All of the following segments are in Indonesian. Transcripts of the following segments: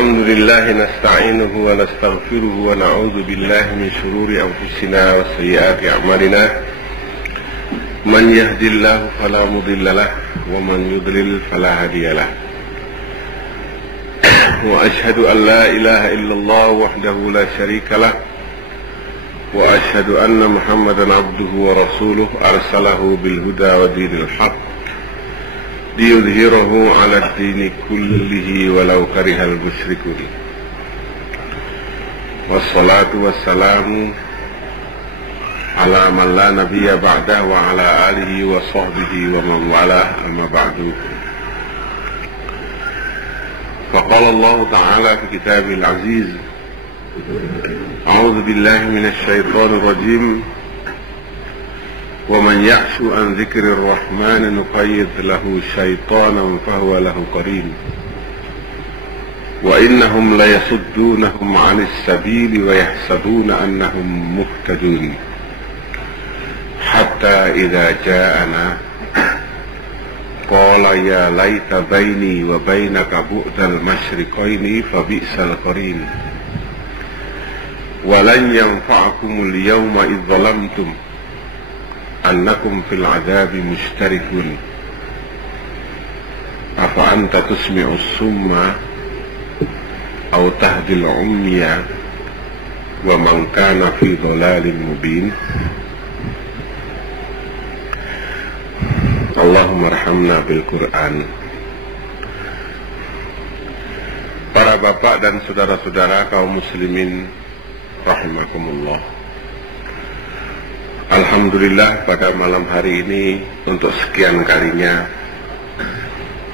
الحمد لله نستعينه ونستغفره ونعوذ بالله من شرور أنفسنا وسيئات أعمالنا من يهدي الله فلا مضل له ومن يضلل فلا هادي له وأشهد أن لا إله إلا الله وحده لا شريك له وأشهد أن محمدا عبده ورسوله أرسله بالهدى ودين الحق ليظهره على الدين كله ولو كره المشركون والصلاة والسلام على من لا نبي بعده وعلى آله وصحبه ومن والاه أما بعد فقال الله تعالى في كتابه العزيز أعوذ بالله من الشيطان الرجيم ومن يعش عن ذكر الرحمن نقيض له شيطانا فهو له قرين وإنهم ليصدونهم عن السبيل ويحسبون أنهم مهتدون حتى إذا جاءنا قال يا ليت بيني وبينك بعد المشرقين فبئس القرين ولن ينفعكم اليوم إذ ظلمتم أنكم في العذاب مشتركون أفأنت تسمع الصم أو تهدي العمي ومن كان في ضلال مبين اللهم ارحمنا بالقرآن. Para bapak dan saudara-saudara kaum muslimin rahimakumullah, alhamdulillah pada malam hari ini untuk sekian kalinya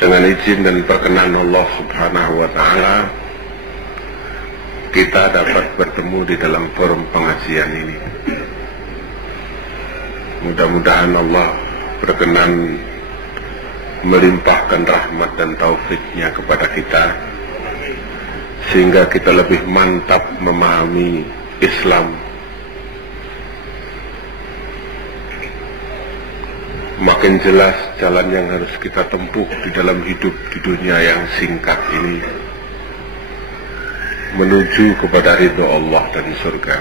dengan izin dan perkenan Allah subhanahu wa ta'ala kita dapat bertemu di dalam forum pengajian ini. Mudah-mudahan Allah berkenan melimpahkan rahmat dan taufiknya kepada kita sehingga kita lebih mantap memahami Islam, makin jelas jalan yang harus kita tempuh di dalam hidup di dunia yang singkat ini menuju kepada ridho Allah dan surga.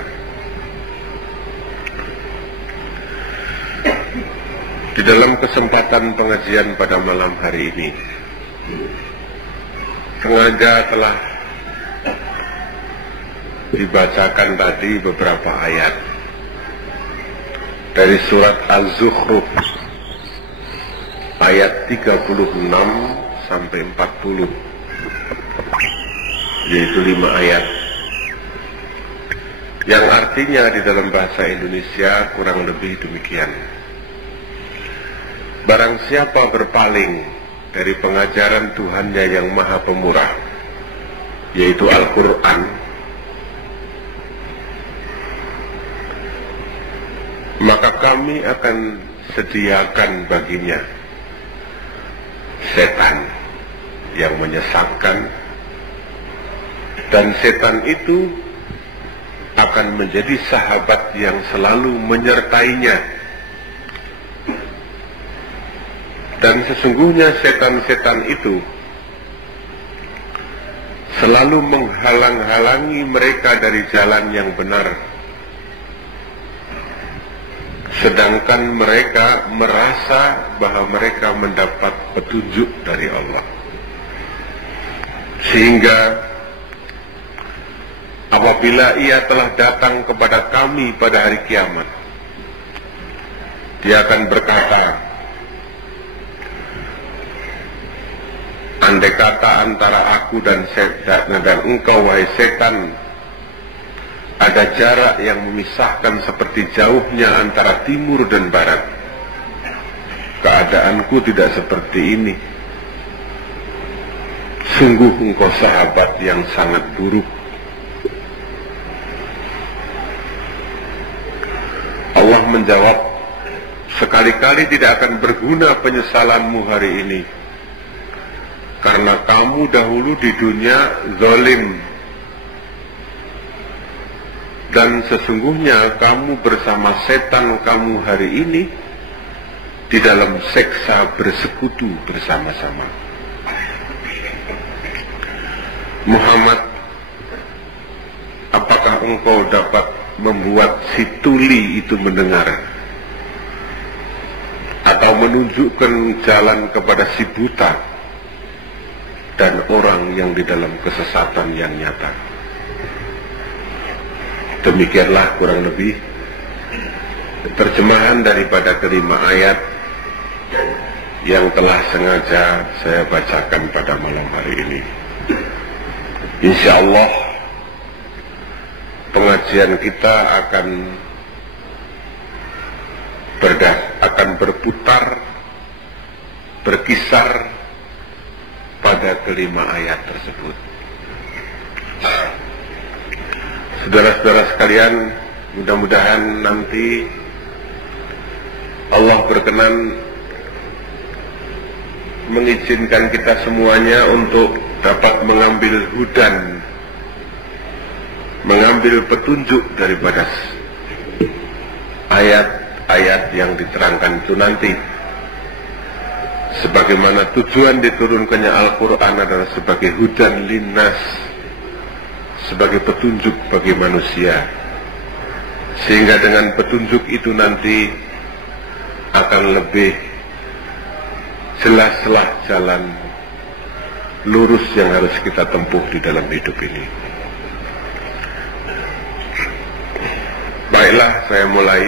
Di dalam kesempatan pengajian pada malam hari ini sengaja telah dibacakan tadi beberapa ayat dari surat Az-Zukhruf ayat 36 sampai 40, yaitu 5 ayat yang artinya di dalam bahasa Indonesia kurang lebih demikian: barang siapa berpaling dari pengajaran Tuhannya yang maha pemurah, yaitu Al-Quran, maka kami akan sediakan baginya setan yang menyesatkan, dan setan itu akan menjadi sahabat yang selalu menyertainya. Dan sesungguhnya setan-setan itu selalu menghalang-halangi mereka dari jalan yang benar, sedangkan mereka merasa bahwa mereka mendapat petunjuk dari Allah. Sehingga apabila ia telah datang kepada kami pada hari kiamat, dia akan berkata, andai kata antara aku dan engkau wahai setan ada jarak yang memisahkan seperti jauhnya antara timur dan barat, keadaanku tidak seperti ini. Sungguh engkau sahabat yang sangat buruk. Allah menjawab, sekali-kali tidak akan berguna penyesalanmu hari ini, karena kamu dahulu di dunia zalim, dan sesungguhnya kamu bersama setan kamu hari ini di dalam seksa bersekutu bersama-sama. Muhammad, apakah engkau dapat membuat si tuli itu mendengar atau menunjukkan jalan kepada si buta dan orang yang di dalam kesesatan yang nyata? Demikianlah kurang lebih terjemahan daripada kelima ayat yang telah sengaja saya bacakan pada malam hari ini. Insya Allah pengajian kita akan berputar, berkisar pada kelima ayat tersebut. Saudara-saudara sekalian, mudah-mudahan nanti Allah berkenan mengizinkan kita semuanya untuk dapat mengambil hudan, mengambil petunjuk daripada ayat-ayat yang diterangkan itu nanti. Sebagaimana tujuan diturunkannya Al-Quran adalah sebagai hudan linnas, sebagai petunjuk bagi manusia, sehingga dengan petunjuk itu nanti akan lebih jelaslah jalan lurus yang harus kita tempuh di dalam hidup ini. Baiklah, saya mulai.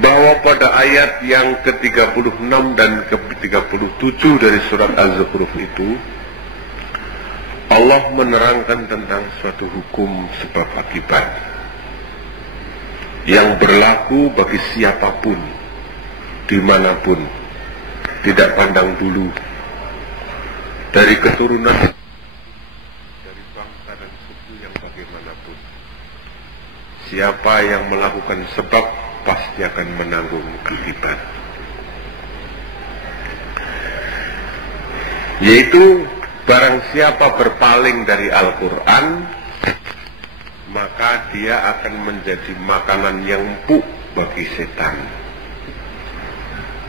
Bahwa pada ayat yang ke-36 dan ke-37 dari surat Az-Zukhruf itu, Allah menerangkan tentang suatu hukum sebab akibat yang berlaku bagi siapapun, dimanapun, tidak pandang bulu, dari keturunan, dari bangsa dan suku yang bagaimanapun. Siapa yang melakukan sebab pasti akan menanggung akibat, yaitu barang siapa berpaling dari Al-Quran, maka dia akan menjadi makanan yang empuk bagi setan.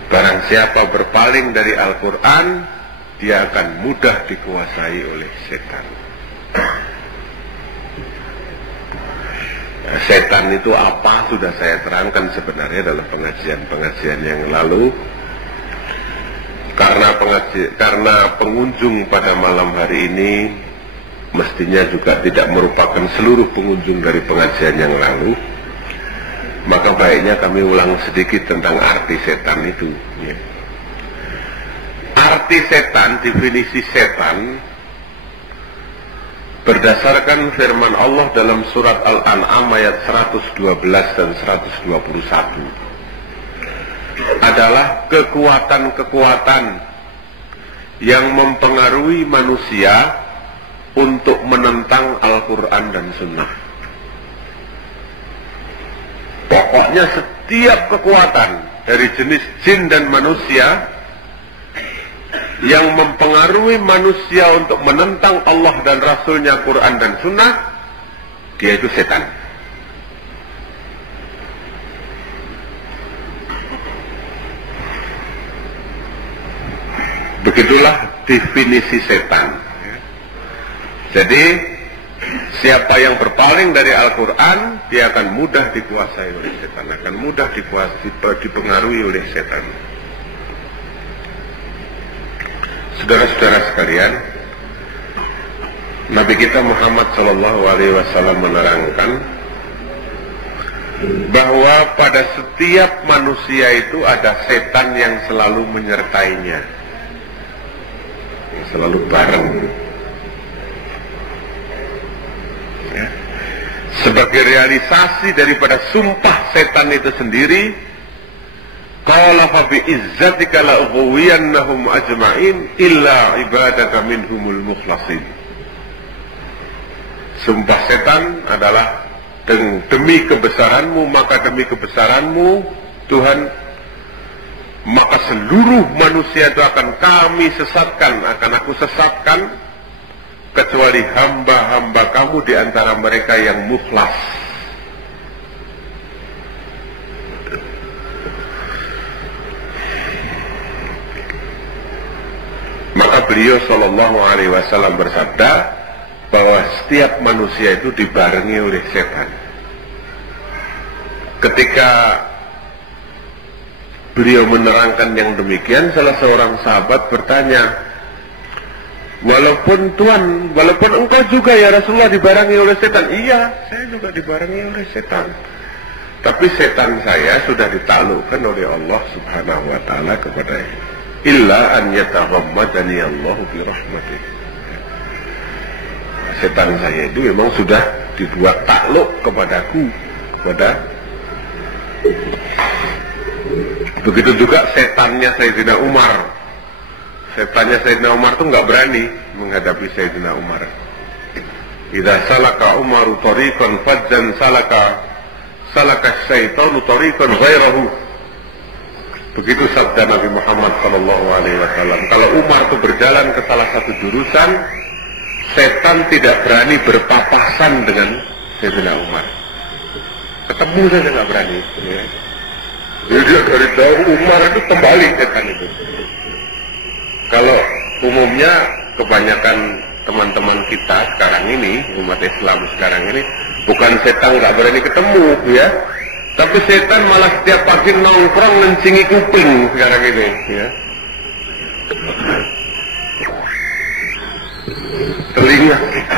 Barang siapa berpaling dari Al-Quran, dia akan mudah dikuasai oleh setan. Nah, setan itu apa sudah saya terangkan sebenarnya dalam pengajian-pengajian yang lalu. Karena pengunjung pada malam hari ini mestinya juga tidak merupakan seluruh pengunjung dari pengajian yang lalu, maka baiknya kami ulang sedikit tentang arti setan itu. Ya. Arti setan, definisi setan berdasarkan firman Allah dalam surat Al-An'am ayat 112 dan 121 adalah kekuatan-kekuatan yang mempengaruhi manusia untuk menentang Al-Quran dan Sunnah. Pokoknya setiap kekuatan dari jenis jin dan manusia yang mempengaruhi manusia untuk menentang Allah dan Rasulnya, Quran dan Sunnah, dia itu setan. Begitulah definisi setan. Jadi siapa yang berpaling dari Al-Quran, dia akan mudah dikuasai oleh setan, akan mudah dipengaruhi oleh setan. Saudara-saudara sekalian, Nabi kita Muhammad SAW menerangkan bahwa pada setiap manusia itu ada setan yang selalu menyertainya, yang selalu bareng. Ya. Sebagai realisasi daripada sumpah setan itu sendiri, qala fa bi izzatika la ughwiyannahum ajma'in illa ibadaka minhumul mukhlasin. Sumpah setan adalah demi kebesaranmu, maka demi kebesaranmu Tuhan, maka seluruh manusia itu akan kami sesatkan, akan aku sesatkan, kecuali hamba-hamba kamu di antara mereka yang mukhlas. Maka beliau Shallallahu Alaihi Wasallam bersabda bahwa setiap manusia itu dibarengi oleh setan. Ketika beliau menerangkan yang demikian, salah seorang sahabat bertanya, walaupun engkau juga ya Rasulullah dibarengi oleh setan. Iya, saya juga dibarengi oleh setan. Tapi setan saya sudah ditaklukkan oleh Allah Subhanahu wa taala kepada illa an yataghammadani Allahu bi rahmatih. Setan saya itu memang sudah dibuat takluk kepadaku, begitu juga setannya Sayyidina Umar. Setannya Sayyidina Umar itu nggak berani menghadapi Sayyidina Umar. Idza salaka Umaru tariqan fajjan salaka syaitanu tariqan ghairahu. Begitu sabda Nabi Muhammad sallallahu alaihi wasallam. Kalau Umar itu berjalan ke salah satu jurusan, setan tidak berani berpapasan dengan Sayyidina Umar. Ketemu saja nggak berani. Ya. Jadi dari jauh Umar itu kembali setan itu. Kalau umumnya kebanyakan teman-teman kita sekarang ini, umat Islam sekarang ini, bukan setan nggak berani ketemu, ya, tapi setan malah setiap pagi nongkrong nencingi kuping sekarang ini, ya. Telinga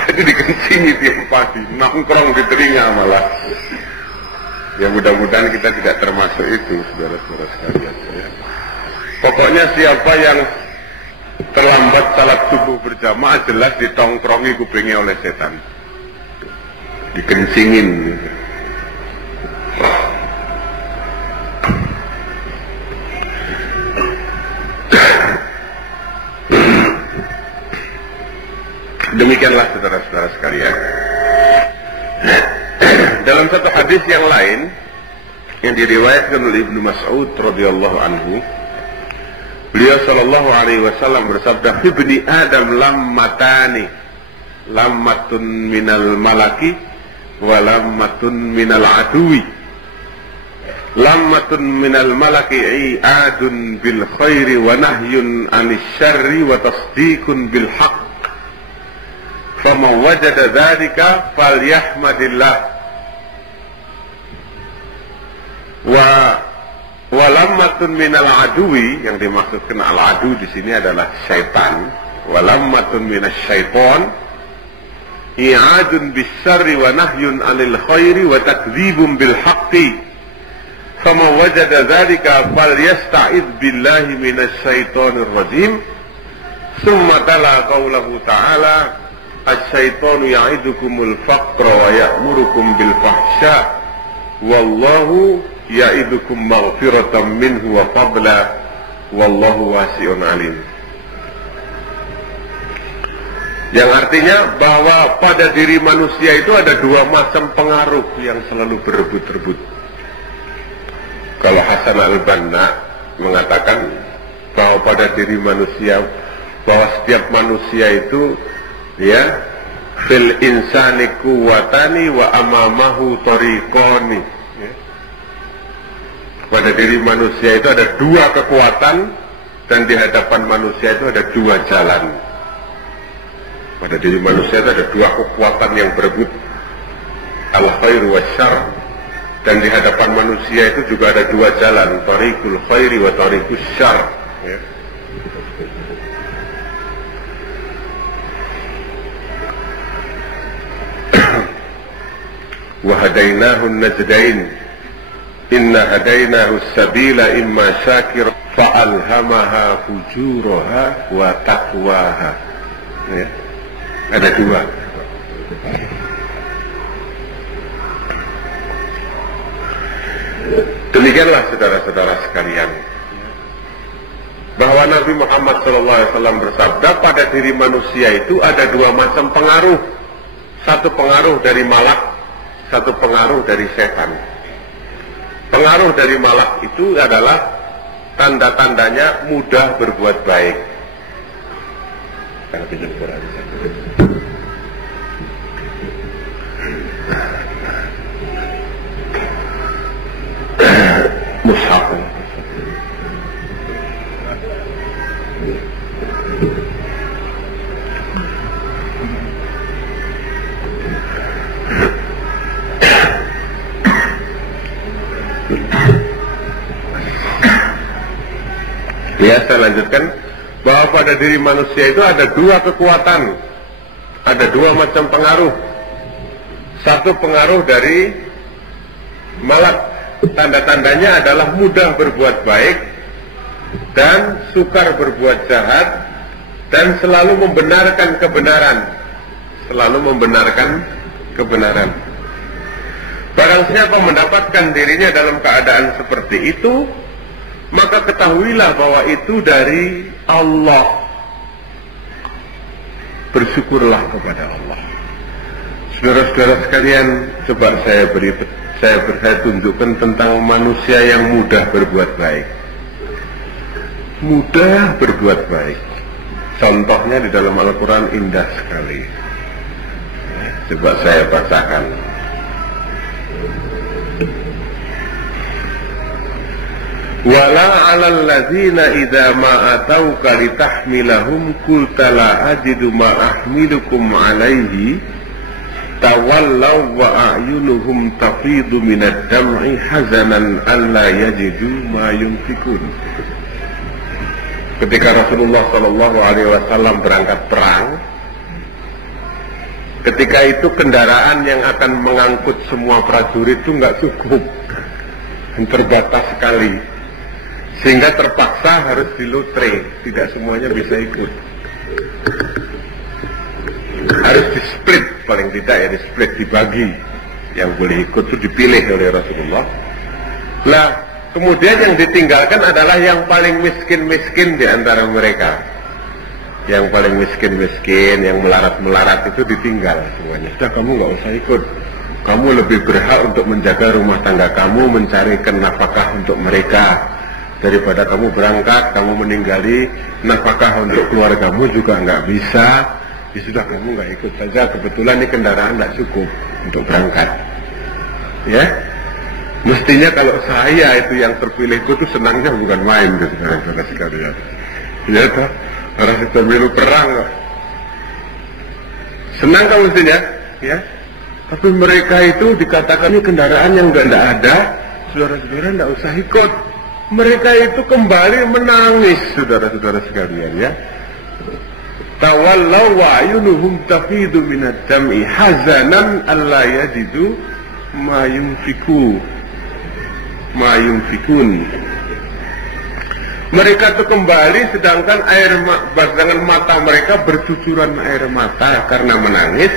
itu dikencingi tiap pagi, nongkrong di telinga malah. Ya mudah-mudahan kita tidak termasuk itu, saudara-saudara sekalian. Ya. Pokoknya siapa yang terlambat salat subuh berjamaah jelas ditongkrongi kupingnya oleh setan, dikencingin. Demikianlah saudara-saudara sekalian. Dalam satu hadis yang lain yang diriwayatkan oleh Ibnu Mas'ud radhiyallahu anhu, beliau sallallahu alaihi wasallam bersabda, "Ibni Adam lammatani, lammatun minal malaki wa lammatun minal aduwi. Lammatun minal malaki i'adun bil khairi wa nahyun 'anil syarri wa tasdiqun bil haqq. Faman wajada dzalika falyahmadillah. Walammatun minal aduwi," yang dimaksudkan al-adu di sini adalah syaitan. Walammatun minas syaiton i'adun bisyarri wa nahyun 'anil khairi wa takdzibun bil haqqi. Faman wajada dzalika falyasta'id billahi minasy syaitonir rajim. Tsumma tala qaulahu ta'ala, "Asy-syaitonu ya'idukumul faqra wa ya'murukum bil fahsya. Wallahu ya'idukum maghfiratan minhu wa fadla. Wallahu wasi'un alim." Yang artinya bahwa pada diri manusia itu ada dua macam pengaruh yang selalu berebut-rebut. Kalau Hasan al-Banna mengatakan bahwa pada diri manusia, bahwa setiap manusia itu, ya, fil insani quwwatani wa amamahu tariqani. Pada diri manusia itu ada dua kekuatan dan di hadapan manusia itu ada dua jalan. Pada diri manusia itu ada dua kekuatan yang berebut, al-khair wa syarr, dan di hadapan manusia itu juga ada dua jalan, tariqul khairi wa tariqus syarr. Ya. Wa hadainahu najdain, inna hadainahu sabila imma syakir fa'alhamaha fujuraha wa taqwaha. Ya. Ada dua. Demikianlah saudara-saudara sekalian, bahwa Nabi Muhammad SAW bersabda pada diri manusia itu ada dua macam pengaruh. Satu pengaruh dari malak, satu pengaruh dari setan. Pengaruh dari malak itu adalah tanda-tandanya mudah berbuat baik. Mushaf. Ya, saya lanjutkan bahwa pada diri manusia itu ada dua kekuatan, ada dua macam pengaruh. Satu pengaruh dari malak, tanda-tandanya adalah mudah berbuat baik dan sukar berbuat jahat dan selalu membenarkan kebenaran, Barang siapa mendapatkan dirinya dalam keadaan seperti itu, maka ketahuilah bahwa itu dari Allah. Bersyukurlah kepada Allah. Saudara-saudara sekalian, coba saya tunjukkan tentang manusia yang mudah berbuat baik. Mudah berbuat baik. Contohnya di dalam Al-Quran indah sekali. Coba saya bacakan. Wala 'alal ladzina idza ma atauka litahmilahum qulta la ajidu ma ahmilukum 'alaihi tawallaw wa a'yunuhum tafidu minad dam'i hazanan alla yajidu ma yunfikun. Ketika Rasulullah Shallallahu Alaihi Wasallam berangkat perang, ketika itu kendaraan yang akan mengangkut semua prajurit itu nggak cukup, terbatas sekali, sehingga terpaksa harus dilotre, tidak semuanya bisa ikut, harus di-split, paling tidak ya di-split, dibagi, yang boleh ikut itu dipilih oleh Rasulullah. Lah, kemudian yang ditinggalkan adalah yang paling miskin-miskin di antara mereka. Yang paling miskin-miskin, yang melarat-melarat itu ditinggal semuanya. Sudah, kamu nggak usah ikut. Kamu lebih berhak untuk menjaga rumah tangga kamu, mencarikan nafkah untuk mereka. Daripada kamu berangkat, kamu meninggali nafkah untuk keluargamu juga nggak bisa. Ya sudah, kamu nggak ikut saja. Kebetulan ini kendaraan nggak cukup untuk berangkat. Ya, mestinya kalau saya itu yang terpilih itu senangnya bukan main gitu, saudara sekalian. Ya toh, orang kita milu perang kok. Senang kamu mestinya, ya. Tapi mereka itu dikatakan ini kendaraan yang nggak ada, saudara-saudara nggak usah ikut. Mereka itu kembali menangis, saudara-saudara sekalian, ya. Tawallaw wa ayunuhum tafidu minad dam'i hazanan alla yajidu ma yunfikun. Mereka itu kembali sedangkan mata mereka bercucuran air mata karena menangis,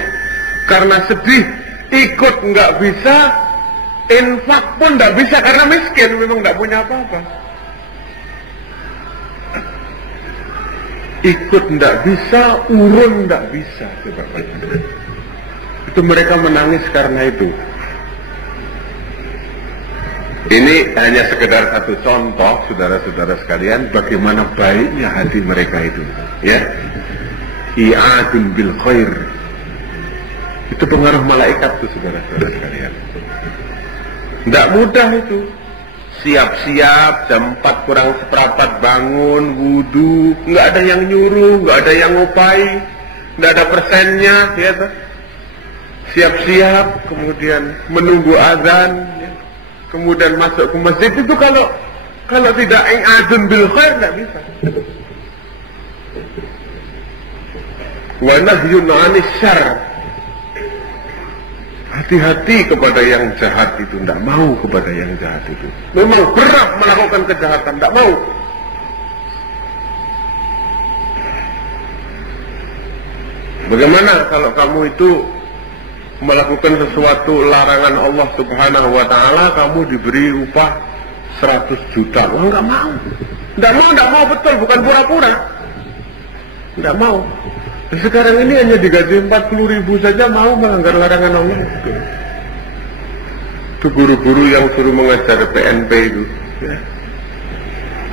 karena sedih, ikut nggak bisa, infak pun nggak bisa karena miskin, memang nggak punya apa-apa. Ikut nggak bisa, urun nggak bisa, itu mereka menangis karena itu. Ini hanya sekedar satu contoh, saudara-saudara sekalian, bagaimana baiknya hati mereka itu, ya. I'adun bil khair. Itu pengaruh malaikat tuh, saudara-saudara sekalian. Tidak mudah itu. Siap-siap jam 4 kurang seperempat bangun, wudu, nggak ada yang nyuruh, nggak ada yang ngupai, nggak ada persennya, ya toh. Siap-siap, kemudian menunggu azan, ya. Kemudian masuk ke masjid itu kalau tidak i'adun bil khair nggak bisa. Wa nahyun 'anis syarr. Hati-hati kepada yang jahat itu, tidak mau kepada yang jahat itu. Memang berat melakukan kejahatan, tidak mau. Bagaimana kalau kamu itu melakukan sesuatu larangan Allah Subhanahu wa Ta'ala, kamu diberi upah 100 juta? Wah, nggak mau. Nggak mau betul, bukan pura-pura. Nggak mau. Sekarang ini hanya digaji 40.000 saja mau melanggar larangan Allah. Itu guru-guru yang suruh mengajar PNP itu, ya.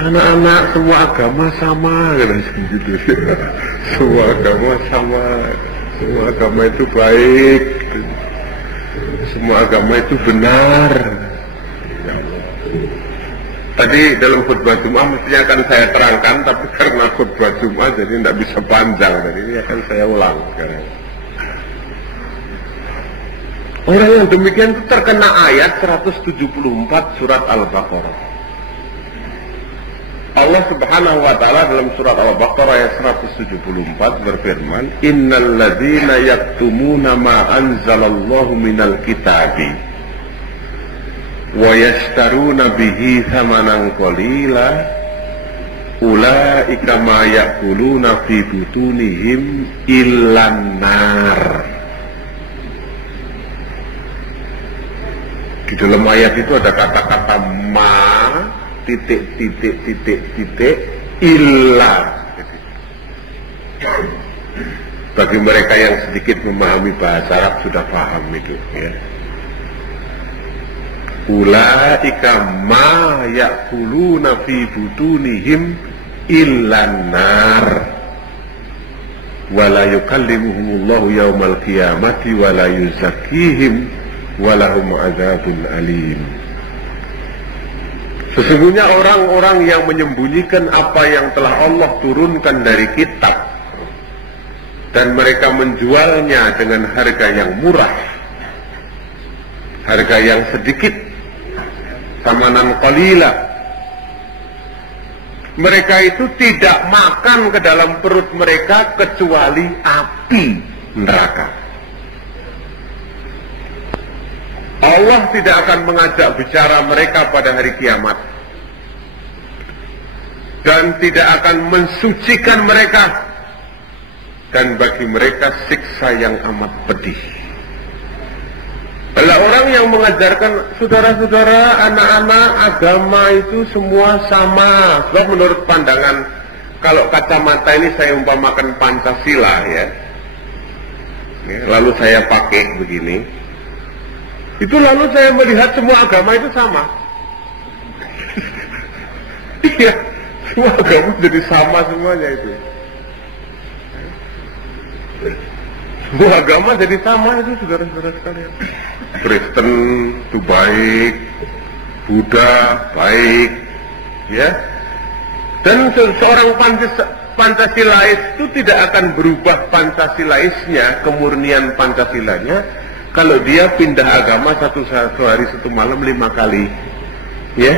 Anak-anak semua agama sama, gitu. Semua agama sama, semua agama itu baik, semua agama itu benar. Tadi dalam khutbah Jumat mestinya akan saya terangkan, tapi karena khutbah Jumat jadi tidak bisa panjang, jadi ini akan saya ulang sekarang. Orang yang demikian itu terkena ayat 174 surat Al-Baqarah. Allah Allah Subhanahu wa taala dalam surat Al-Baqarah ayat 174 berfirman, "Innal ladzina yaktumuna ma anzalallahu minal kitabi wa yashtaruna bihi thamanan qalila ulaika ma ya'kuluna fi butunihim illan nar." Di dalam ayat itu ada kata-kata ma titik illa. Bagi mereka yang sedikit memahami bahasa Arab sudah paham itu ya. Ulaika ma ya'kuluna fi butunihim illan nar wa la yukallimuhumullahu yaumal qiyamati wa la yuzakkihim wa lahum adzabun alim. Sesungguhnya orang-orang yang menyembunyikan apa yang telah Allah turunkan dari kitab dan mereka menjualnya dengan harga yang murah, harga yang sedikit, samanan qalila, mereka itu tidak makan ke dalam perut mereka kecuali api neraka. Allah tidak akan mengajak bicara mereka pada hari kiamat dan tidak akan mensucikan mereka, dan bagi mereka siksa yang amat pedih. Bila orang yang mengajarkan saudara-saudara, anak-anak, agama itu semua sama, sebab menurut pandangan, kalau kacamata ini saya umpamakan Pancasila ya, lalu saya pakai begini, itu lalu saya melihat semua agama itu sama. Iya, semua agama jadi sama semuanya itu. Semua agama jadi sama itu, saudara-saudara sekalian. Kristen itu baik, Buddha baik, ya. Dan seorang Pancasilais itu tidak akan berubah Pancasilaisnya, kemurnian Pancasilanya, kalau dia pindah agama satu hari satu malam 5 kali, ya,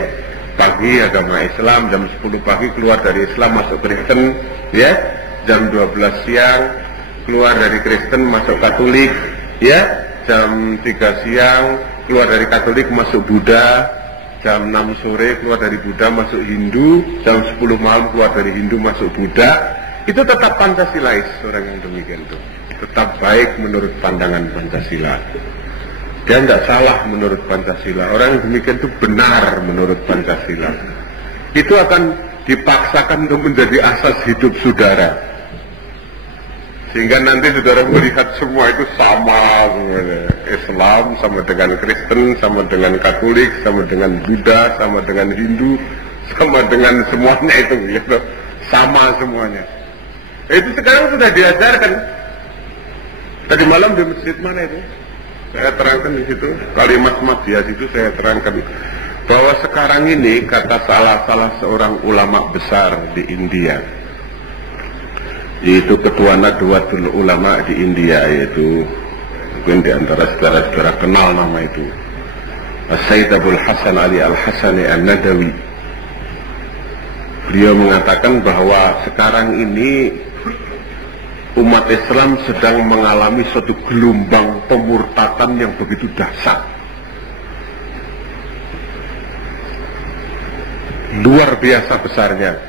pagi agama Islam, jam 10 pagi keluar dari Islam masuk Kristen, ya, jam 12 siang keluar dari Kristen masuk Katolik, ya, jam 3 siang keluar dari Katolik masuk Buddha, jam 6 sore keluar dari Buddha masuk Hindu, jam 10 malam keluar dari Hindu masuk Buddha. Itu tetap Pancasilais orang yang demikian itu. Tetap baik menurut pandangan Pancasila. Dia tidak salah menurut Pancasila. Orang yang demikian itu benar menurut Pancasila. Itu akan dipaksakan untuk menjadi asas hidup saudara, sehingga nanti saudara melihat semua itu sama semuanya. Islam sama dengan Kristen, sama dengan Katolik, sama dengan Buddha, sama dengan Hindu, sama dengan semuanya itu gitu. Sama semuanya. Itu sekarang sudah diajarkan. Tadi malam di masjid mana itu? Saya terangkan di situ, kalimat Madiyah itu saya terangkan bahwa sekarang ini kata salah seorang ulama besar di India, yaitu ketua Nadwatul Ulama di India, yaitu mungkin di antara saudara-saudara kenal nama itu, Sayyid Abdul Hasan Ali Al-Hasani An-Nadawi. Beliau mengatakan bahwa sekarang ini umat Islam sedang mengalami suatu gelombang pemurtatan yang begitu dahsyat, luar biasa besarnya,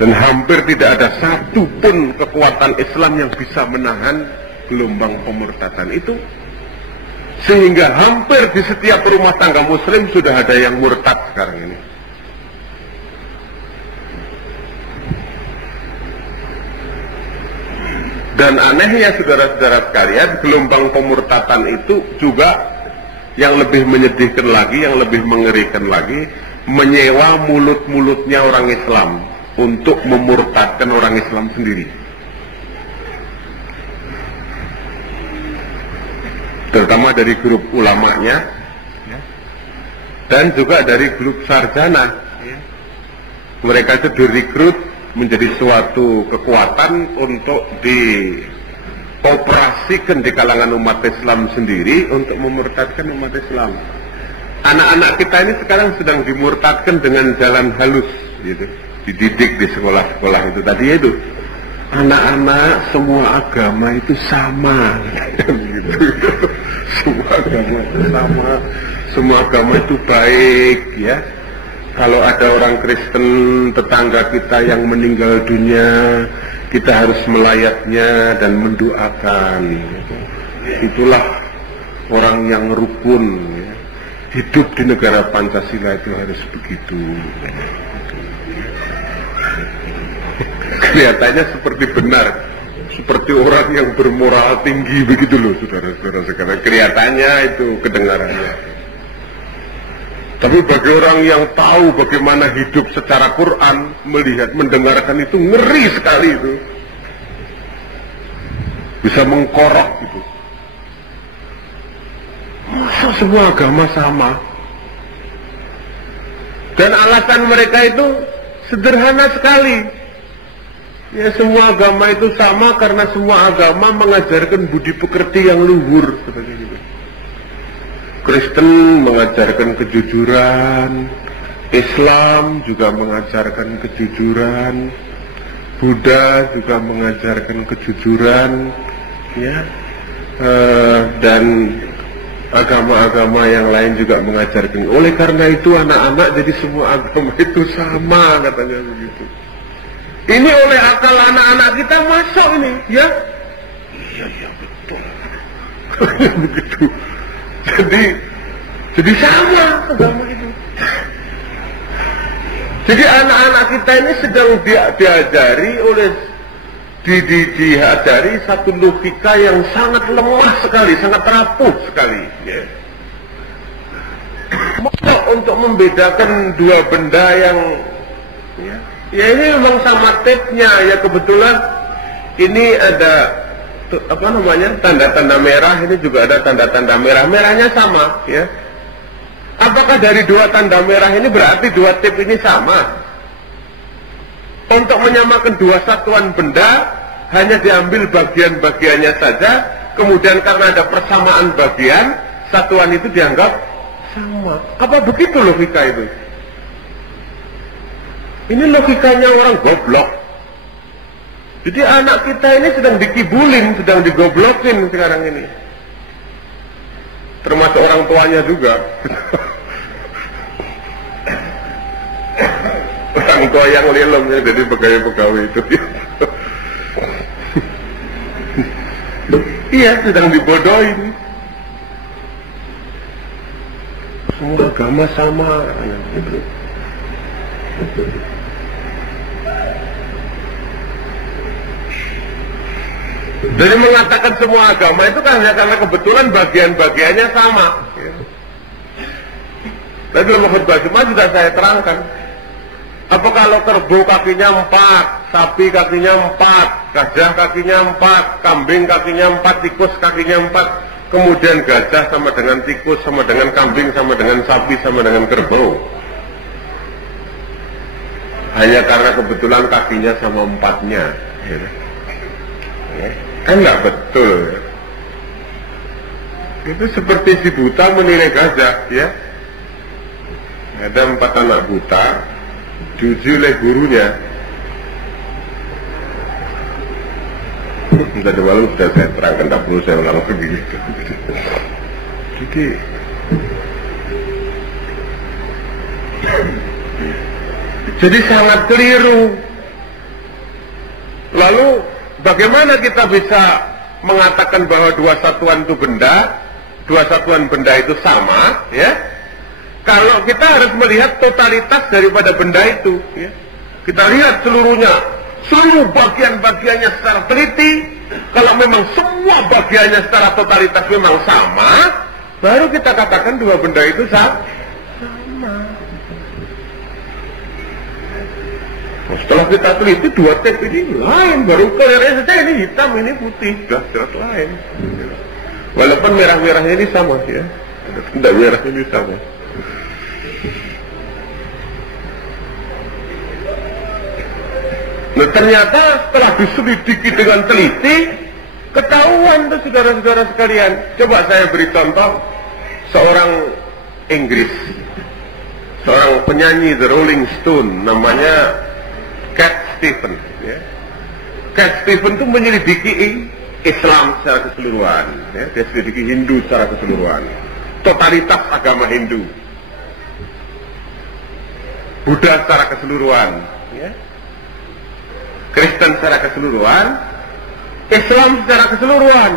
dan hampir tidak ada satu pun kekuatan Islam yang bisa menahan gelombang pemurtatan itu, sehingga hampir di setiap rumah tangga Muslim sudah ada yang murtad sekarang ini. Dan anehnya saudara-saudara sekalian, gelombang pemurtatan itu juga yang lebih menyedihkan lagi, yang lebih mengerikan lagi, menyewa mulut-mulutnya orang Islam untuk memurtadkan orang Islam sendiri. Terutama dari grup ulamanya, dan juga dari grup sarjana. Mereka itu direkrut menjadi suatu kekuatan untuk dioperasikan di kalangan umat Islam sendiri untuk memurtadkan umat Islam. Anak-anak kita ini sekarang sedang dimurtadkan dengan jalan halus, gitu. Dididik di sekolah-sekolah itu tadi itu anak-anak semua agama itu sama gitu. Semua agama itu sama, semua agama itu baik ya. Kalau ada orang Kristen tetangga kita yang meninggal dunia, kita harus melayatnya dan mendoakan gitu. Itulah orang yang rukun ya. Hidup di negara Pancasila itu harus begitu. Kelihatannya seperti benar, seperti orang yang bermoral tinggi begitu loh, saudara-saudara sekalian. Kelihatannya itu kedengarannya. Tapi bagi orang yang tahu bagaimana hidup secara Quran, melihat, mendengarkan itu ngeri sekali itu. Bisa mengkorok gitu. Masa semua agama sama? Dan alasan mereka itu sederhana sekali. Ya, semua agama itu sama karena semua agama mengajarkan budi pekerti yang luhur seperti itu. Kristen mengajarkan kejujuran, Islam juga mengajarkan kejujuran, Buddha juga mengajarkan kejujuran, ya, dan agama-agama yang lain juga mengajarkan. Oleh karena itu anak-anak jadi semua agama itu sama katanya begitu. Ini oleh akal anak-anak kita masuk ini, ya? Iya betul. Begitu. Jadi sama agama itu. Jadi anak-anak kita ini sedang diajari oleh diajari satu logika yang sangat lemah sekali, sangat rapuh sekali. Ya. Maka untuk membedakan dua benda yang ya ini memang sama tape-nya ya, kebetulan ini ada apa namanya tanda-tanda merah, ini juga ada tanda-tanda merah, merahnya sama ya. Apakah dari dua tanda merah ini berarti dua tape ini sama? Untuk menyamakan dua satuan benda hanya diambil bagian-bagiannya saja, kemudian karena ada persamaan bagian, satuan itu dianggap sama. Apa begitu logika itu? Ini logikanya orang goblok. Jadi anak kita ini sedang dikibulin, sedang digoblokin sekarang ini. Termasuk orang tuanya juga. Orang tua yang lelem ya, jadi pegawai-pegawai itu. Iya, sedang dibodohin. Semua agama sama. Jadi mengatakan semua agama itu kan hanya karena kebetulan bagian-bagiannya sama. Tapi dalam khutbah Jumat sudah saya terangkan. Apa kalau kerbau kakinya 4, sapi kakinya 4, gajah kakinya 4, kambing kakinya 4, tikus kakinya 4, kemudian gajah sama dengan tikus, sama dengan kambing, sama dengan sapi, sama dengan kerbau. Hanya karena kebetulan kakinya sama 4-nya. Kan nggak betul ya. Itu seperti si buta menilai gajah ya. Ada 4 anak buta diuji oleh gurunya. Tadi malam sudah saya terangkan, tak perlu saya ulang lagi gitu. Jadi sangat keliru. Lalu bagaimana kita bisa mengatakan bahwa dua satuan benda itu sama, ya? Kalau kita harus melihat totalitas daripada benda itu, ya. Kita lihat seluruhnya, seluruh bagian-bagiannya secara teliti. Kalau memang semua bagiannya secara totalitas memang sama, baru kita katakan dua benda itu sama. Setelah kita teliti dua tape ini lain, baru kelihatannya saja ini hitam, ini putih, sudah jelas lain. Walaupun merah-merahnya ini sama ya, tidak merah ini sama. Nah ternyata setelah diselidiki dengan teliti, ketahuan tuh saudara-saudara sekalian. Coba saya beri contoh seorang Inggris, seorang penyanyi The Rolling Stone namanya Cat Stevens, ya. Cat Stevens itu menyelidiki Islam secara keseluruhan, ya. Dia selidiki Hindu secara keseluruhan, totalitas agama Hindu, Buddha secara keseluruhan, ya. Kristen secara keseluruhan, Islam secara keseluruhan.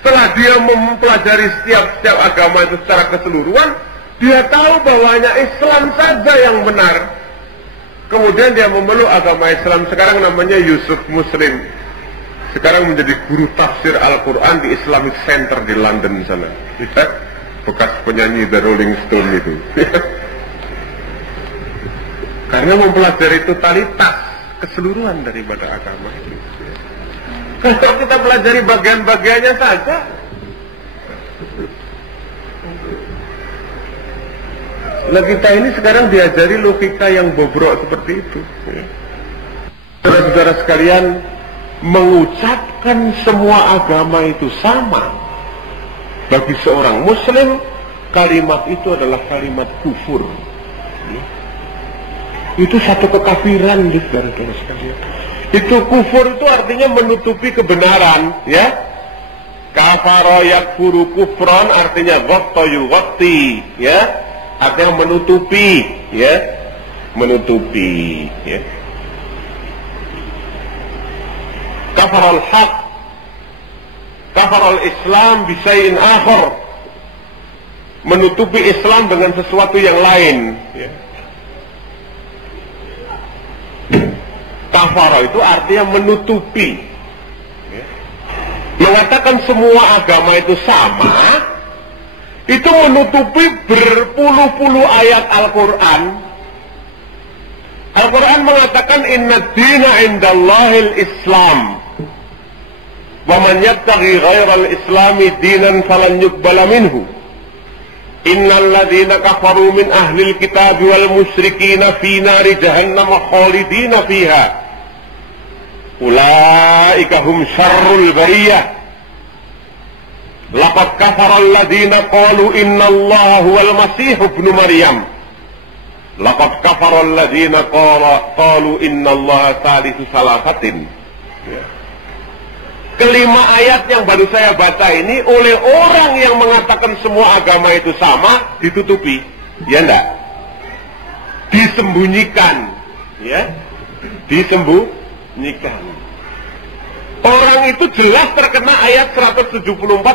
Setelah dia mempelajari setiap agama itu secara keseluruhan, dia tahu bahwanya Islam saja yang benar. Kemudian dia memeluk agama Islam, sekarang namanya Yusuf Muslim. Sekarang menjadi guru tafsir Al-Quran di Islamic Center di London sana. Ya, bekas penyanyi The Rolling Stone itu. Karena mempelajari totalitas keseluruhan daripada agama itu. Kalau kita pelajari bagian-bagiannya saja, nah kita ini sekarang diajari logika yang bobrok seperti itu. Saudara-saudara sekalian, mengucapkan semua agama itu sama, bagi seorang Muslim kalimat itu adalah kalimat kufur. Itu satu kekafiran, saudara-saudara sekalian. Itu kufur itu artinya menutupi kebenaran, ya. Kafara yakfuru kufran artinya ghatta yughatti, ya. Artinya menutupi, ya. Menutupi, ya. Kafaral haq, kafaral Islam bisayin akhar, menutupi Islam dengan sesuatu yang lain, ya. Kafara itu artinya menutupi, ya. Mengatakan semua agama itu sama, itu menutupi berpuluh-puluh ayat Al-Quran. Al-Quran mengatakan inna dina indallahil Islam wa man yabtaghi ghairal islami dinan falan yuqbala minhu innal ladhina kafaru min ahlil kitabi wal musyrikina fi nari jahannam khalidina fiha ulaika hum syarrul bariyah laqad kafara alladhina qalu inna allaha huwal masih ibnu maryam laqad kafara alladhina qalu inna allaha thalithu salasatin. Kelima ayat yang baru saya baca ini oleh orang yang mengatakan semua agama itu sama ditutupi, ya enggak? Disembunyikan, ya, disembunyikan. Orang itu jelas terkena ayat 174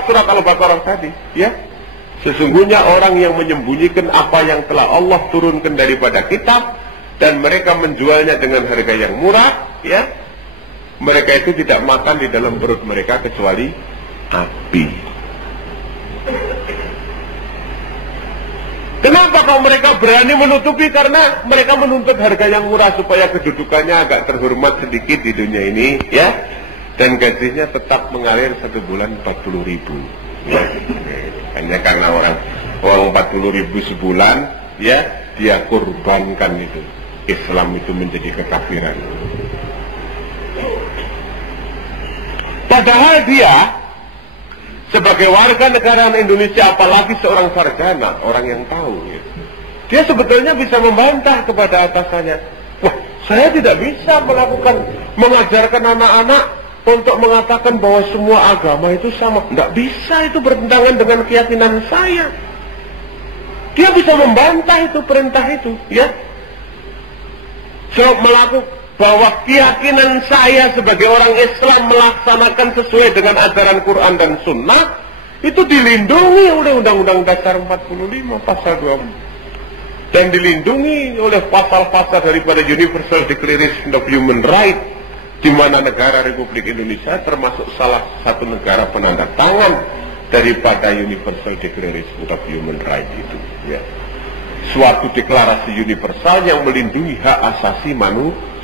surat Al-Baqarah tadi, ya. Sesungguhnya orang yang menyembunyikan apa yang telah Allah turunkan daripada kitab dan mereka menjualnya dengan harga yang murah, ya. Mereka itu tidak makan di dalam perut mereka kecuali api. Kenapa kalau mereka berani menutupi? Karena mereka menuntut harga yang murah supaya kedudukannya agak terhormat sedikit di dunia ini, ya. Dan gajinya tetap mengalir 1 bulan 40.000. Ya. Hanya karena uang 40.000 sebulan, ya, dia kurbankan itu. Islam itu menjadi kekafiran. Padahal dia sebagai warga negara Indonesia, apalagi seorang sarjana, orang yang tahu, ya, dia sebetulnya bisa membantah kepada atasannya. Wah, saya tidak bisa mengajarkan anak-anak untuk mengatakan bahwa semua agama itu sama. Tidak bisa, itu bertentangan dengan keyakinan saya. Dia bisa membantah itu perintah itu, ya. Melakukan bahwa keyakinan saya sebagai orang Islam melaksanakan sesuai dengan ajaran Quran dan Sunnah itu dilindungi oleh Undang-Undang Dasar 45 pasal 20 dan dilindungi oleh pasal-pasal daripada Universal Declaration of Human Rights, di mana negara Republik Indonesia termasuk salah satu negara penanda tangan daripada Universal Declaration of Human Rights itu, ya. Suatu deklarasi universal yang melindungi hak asasi manusia.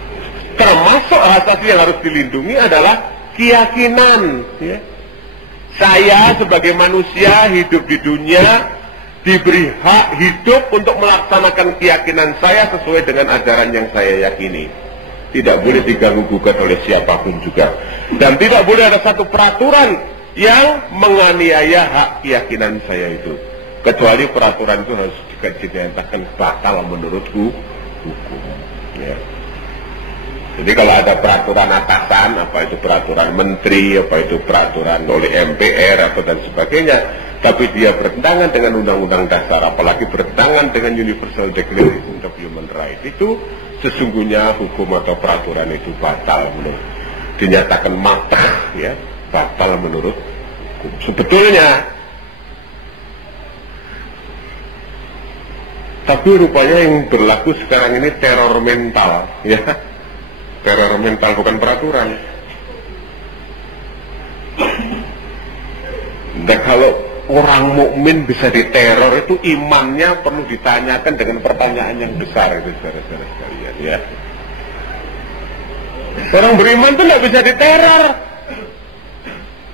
Termasuk hak asasi yang harus dilindungi adalah keyakinan, ya. Saya sebagai manusia hidup di dunia diberi hak hidup untuk melaksanakan keyakinan saya sesuai dengan ajaran yang saya yakini. Tidak boleh diganggu gugat oleh siapapun juga. Dan tidak boleh ada satu peraturan yang menganiaya hak keyakinan saya itu. Kecuali peraturan itu harus juga dinyatakan batal menurutku hukum. Ya. Jadi kalau ada peraturan atasan, apa itu peraturan menteri, apa itu peraturan oleh MPR atau dan sebagainya, tapi dia bertentangan dengan undang-undang dasar, apalagi bertentangan dengan Universal Declaration of Human Rights, itu sesungguhnya hukum atau peraturan itu batal menurut, dinyatakan matah, ya, batal menurut hukum. Sebetulnya, tapi rupanya yang berlaku sekarang ini teror mental, ya. Teror mental bukan peraturan. Dan kalau orang mukmin bisa diteror itu imannya perlu ditanyakan dengan pertanyaan yang besar itu saudara-saudara sekalian, ya. Orang beriman itu tidak bisa diteror.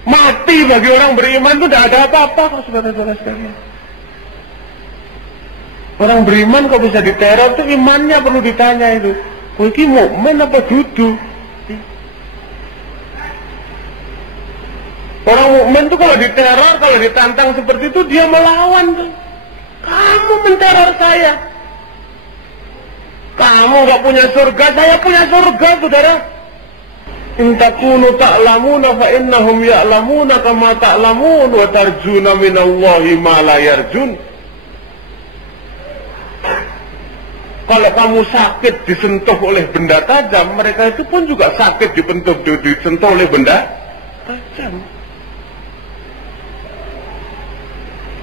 Mati bagi orang beriman itu tidak ada apa-apa kok saudara-saudara sekalian. Orang beriman kok bisa diteror itu imannya perlu ditanya itu. Kau ini mukmin apa duduk? Orang mukmin itu kalau diteror, kalau ditantang seperti itu dia melawan tuh. Kamu menteror saya. Kamu gak punya surga, saya punya surga, saudara. In takunu ta'lamuna fa innahum ya'lamuna kama ta'lamun wa tarjuna minallahi ma la yarjun. Kalau kamu sakit disentuh oleh benda tajam, mereka itu pun juga sakit disentuh oleh benda tajam.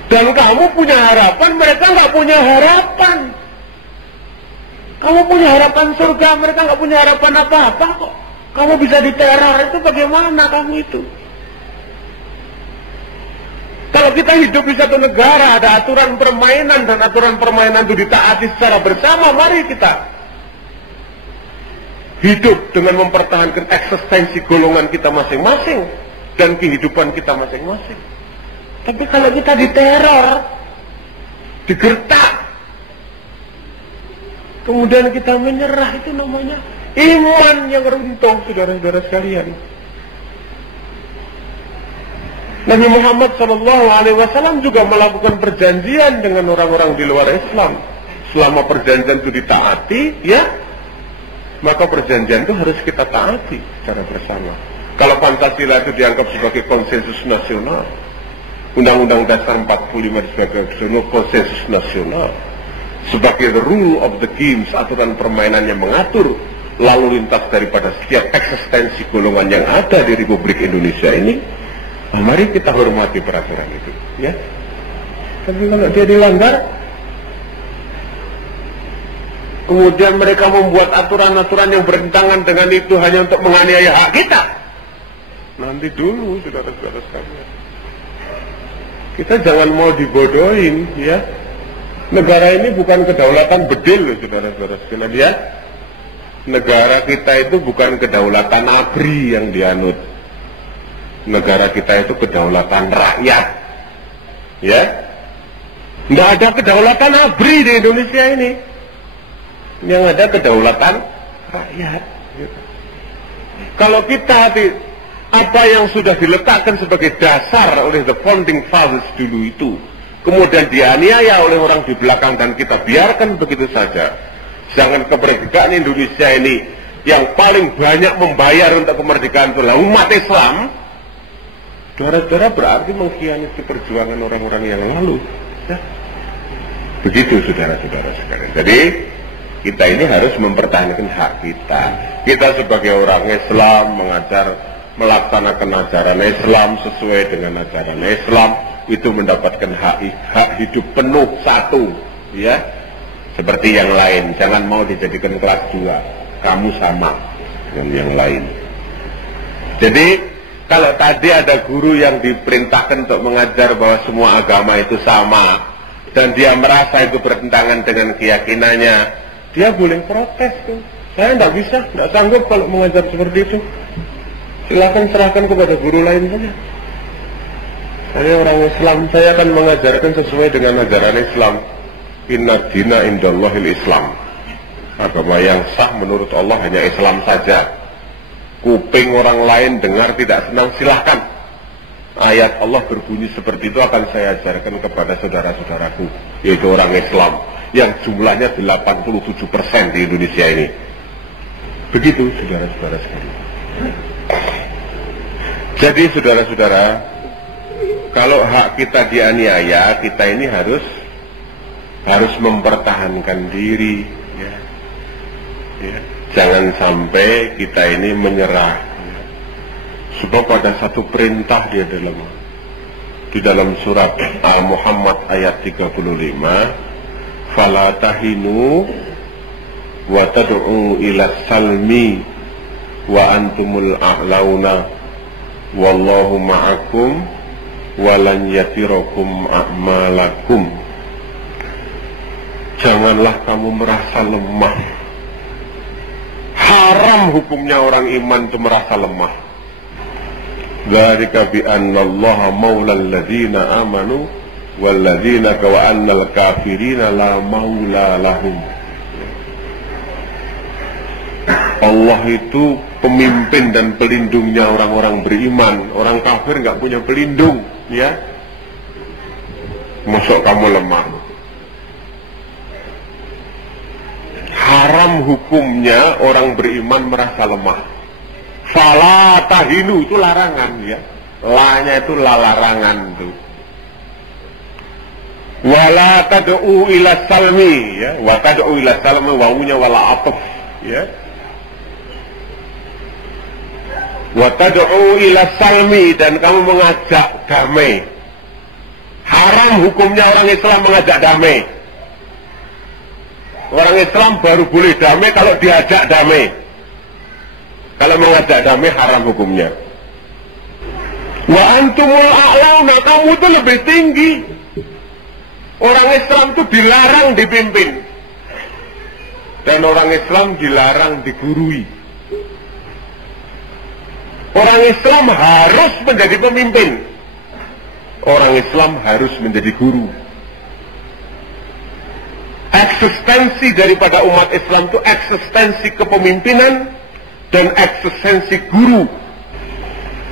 Dan kamu punya harapan, mereka nggak punya harapan. Kamu punya harapan surga, mereka nggak punya harapan apa-apa kok. Kamu bisa diteror, itu bagaimana kamu itu? Kalau kita hidup di satu negara, ada aturan permainan, dan aturan permainan itu ditaati secara bersama, mari kita hidup dengan mempertahankan eksistensi golongan kita masing-masing dan kehidupan kita masing-masing. Tapi kalau kita diteror, digertak, kemudian kita menyerah, itu namanya iman yang runtuh, saudara-saudara sekalian. Nabi Muhammad SAW juga melakukan perjanjian dengan orang-orang di luar Islam. Selama perjanjian itu ditaati, ya, maka perjanjian itu harus kita taati secara bersama. Kalau Pancasila itu dianggap sebagai konsensus nasional, Undang-Undang Dasar 45 sebagai konsensus nasional, sebagai the rule of the games, aturan permainan yang mengatur lalu lintas daripada setiap eksistensi golongan yang ada di Republik Indonesia ini. Nah, mari kita hormati peraturan itu, ya. Tapi kalau dia dilanggar, kemudian mereka membuat aturan-aturan yang bertentangan dengan itu hanya untuk menganiaya hak kita, nanti dulu, saudara-saudara sekalian. Kita jangan mau dibodohin, ya. Negara ini bukan kedaulatan bedil, saudara-saudara sekalian, ya. Negara kita itu bukan kedaulatan ABRI yang dianut. Negara kita itu kedaulatan rakyat, ya. Nggak ada kedaulatan ABRI di Indonesia ini. Yang ada kedaulatan rakyat. Kalau kita apa yang sudah diletakkan sebagai dasar oleh the founding fathers dulu itu, kemudian dianiaya oleh orang di belakang dan kita biarkan begitu saja. Jangan kemerdekaan Indonesia ini yang paling banyak membayar untuk kemerdekaan itulah umat Islam. Saudara-saudara berarti mengkhianati perjuangan orang-orang yang lalu, ya. Begitu saudara-saudara sekalian. Jadi kita ini harus mempertahankan hak kita. Kita sebagai orang Islam melaksanakan ajaran Islam sesuai dengan ajaran Islam, itu mendapatkan hak hidup penuh satu, ya. Seperti yang lain. Jangan mau dijadikan kelas 2. Kamu sama dengan yang lain. Jadi kalau tadi ada guru yang diperintahkan untuk mengajar bahwa semua agama itu sama, dan dia merasa itu bertentangan dengan keyakinannya, dia boleh protes tuh. Saya tidak bisa, tidak sanggup kalau mengajar seperti itu. Silakan serahkan kepada guru lain saja. Saya orang Islam, saya akan mengajarkan sesuai dengan ajaran Islam. Inna dina indallahil Islam. Agama yang sah menurut Allah hanya Islam saja. Kuping orang lain dengar tidak senang, silahkan. ayat Allah berbunyi seperti itu akan saya ajarkan kepada saudara-saudaraku, yaitu orang Islam yang jumlahnya 87% di Indonesia ini. Begitu saudara-saudara sekalian. Jadi saudara-saudara, kalau hak kita dianiaya, kita ini harus mempertahankan diri, ya. Ya. Jangan sampai kita ini menyerah. Ya. Sebab ada satu perintah di dalam surat Al-Muhammad ayat 35, "Fala tahinu wa tad'u ila salmi wa antumul a'launa wallahu ma'akum walan yatirakum a'malakum." Janganlah kamu merasa lemah. Haram hukumnya orang iman itu merasa lemah. Dzalika bi anna Allah maulal ladzina amanu wal ladzina wa annal kafirina la maula lahum. Allah itu pemimpin dan pelindungnya orang-orang beriman. Orang kafir nggak punya pelindung, ya. Masuk kamu lemah. Haram hukumnya orang beriman merasa lemah. Fala tahinu itu larangan, ya. La-nya itu larangan tuh. Wala tad'u ila salmi, ya. Wa tad'u ila salmi wawunya wala ataf, ya. Wa tad'u ila salmi, dan kamu mengajak damai. Haram hukumnya orang Islam mengajak damai. Orang Islam baru boleh damai kalau diajak damai. Kalau mengajak damai haram hukumnya. Wa antumul a'launa, kamu itu lebih tinggi. Orang Islam itu dilarang dipimpin. Dan orang Islam dilarang digurui. Orang Islam harus menjadi pemimpin. Orang Islam harus menjadi guru. Eksistensi daripada umat Islam itu eksistensi kepemimpinan dan eksistensi guru.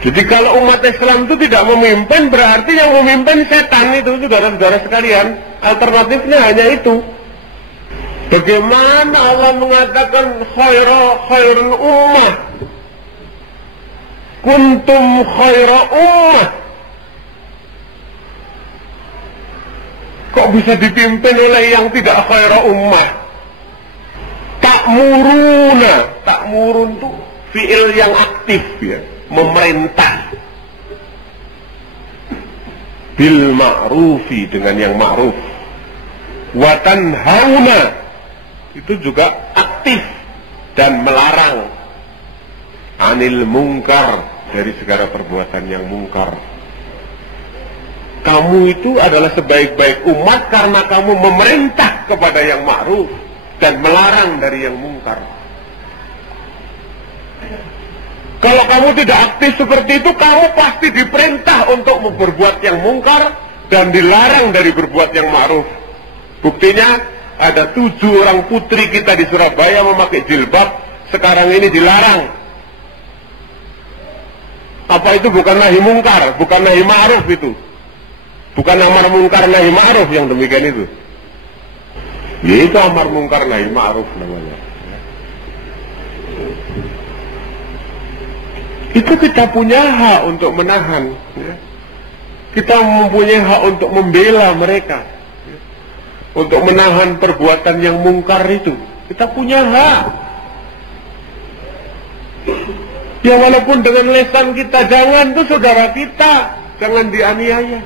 Jadi kalau umat Islam itu tidak memimpin, berarti yang memimpin setan itu, saudara-saudara sekalian. Alternatifnya hanya itu. Bagaimana Allah mengatakan khairul ummah, kuntum khaira ummah. Kok bisa dipimpin oleh yang tidak khaira ummah? Ta'murun itu fi'il yang aktif, ya, memerintah. Bil ma'rufi, dengan yang ma'ruf. Wa tanhauna, itu juga aktif dan melarang. Anil mungkar, dari segala perbuatan yang mungkar. Kamu itu adalah sebaik-baik umat karena kamu memerintah kepada yang ma'ruf dan melarang dari yang mungkar. Kalau kamu tidak aktif seperti itu, kamu pasti diperintah untuk berbuat yang mungkar dan dilarang dari berbuat yang ma'ruf. Buktinya ada 7 orang putri kita di Surabaya memakai jilbab, sekarang ini dilarang. Apa itu bukan nahi mungkar, bukan nahi ma'ruf itu? Bukan amar mungkar nahi ma'ruf yang demikian itu. Ya itu amar mungkar nahi ma'ruf namanya. Itu kita punya hak untuk menahan, ya. Kita mempunyai hak untuk membela mereka, ya. Untuk menahan perbuatan yang mungkar itu. Kita punya hak. Ya walaupun dengan lesan kita, jangan, itu saudara kita, jangan dianiaya.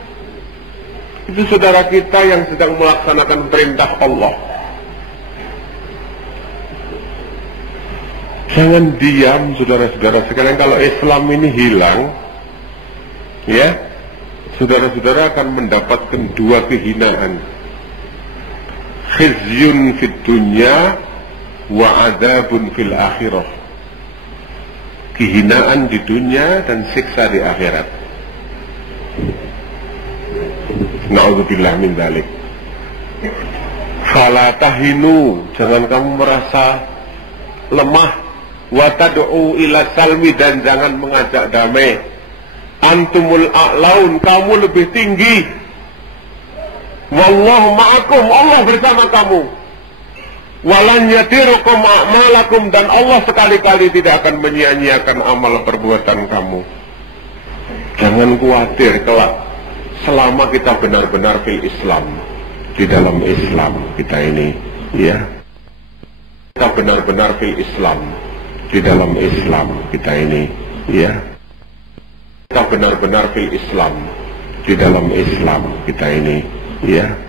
Itu saudara kita yang sedang melaksanakan perintah Allah. Jangan diam, saudara-saudara sekalian. Kalau Islam ini hilang, ya, saudara-saudara akan mendapatkan 2 kehinaan. Khizyun fid dunya wa adzabun fil akhirah. Kehinaan di dunia dan siksa di akhirat. Na'udzubillah min dzalik. Fala tahinu, jangan kamu merasa lemah. Wa tad'u ila salmi, dan jangan mengajak damai. Antumul a'laun, kamu lebih tinggi. Wallahu ma'akum, Allah bersama kamu. Walan yatirukum a'malakum, dan Allah sekali-kali tidak akan menyia-nyiakan amal perbuatan kamu. Jangan khawatir kelak, selama kita benar-benar fil Islam, di dalam Islam kita ini, ya. Kita benar-benar fil Islam, di dalam Islam kita ini, ya. Kita benar-benar fil Islam, di dalam Islam kita ini, ya.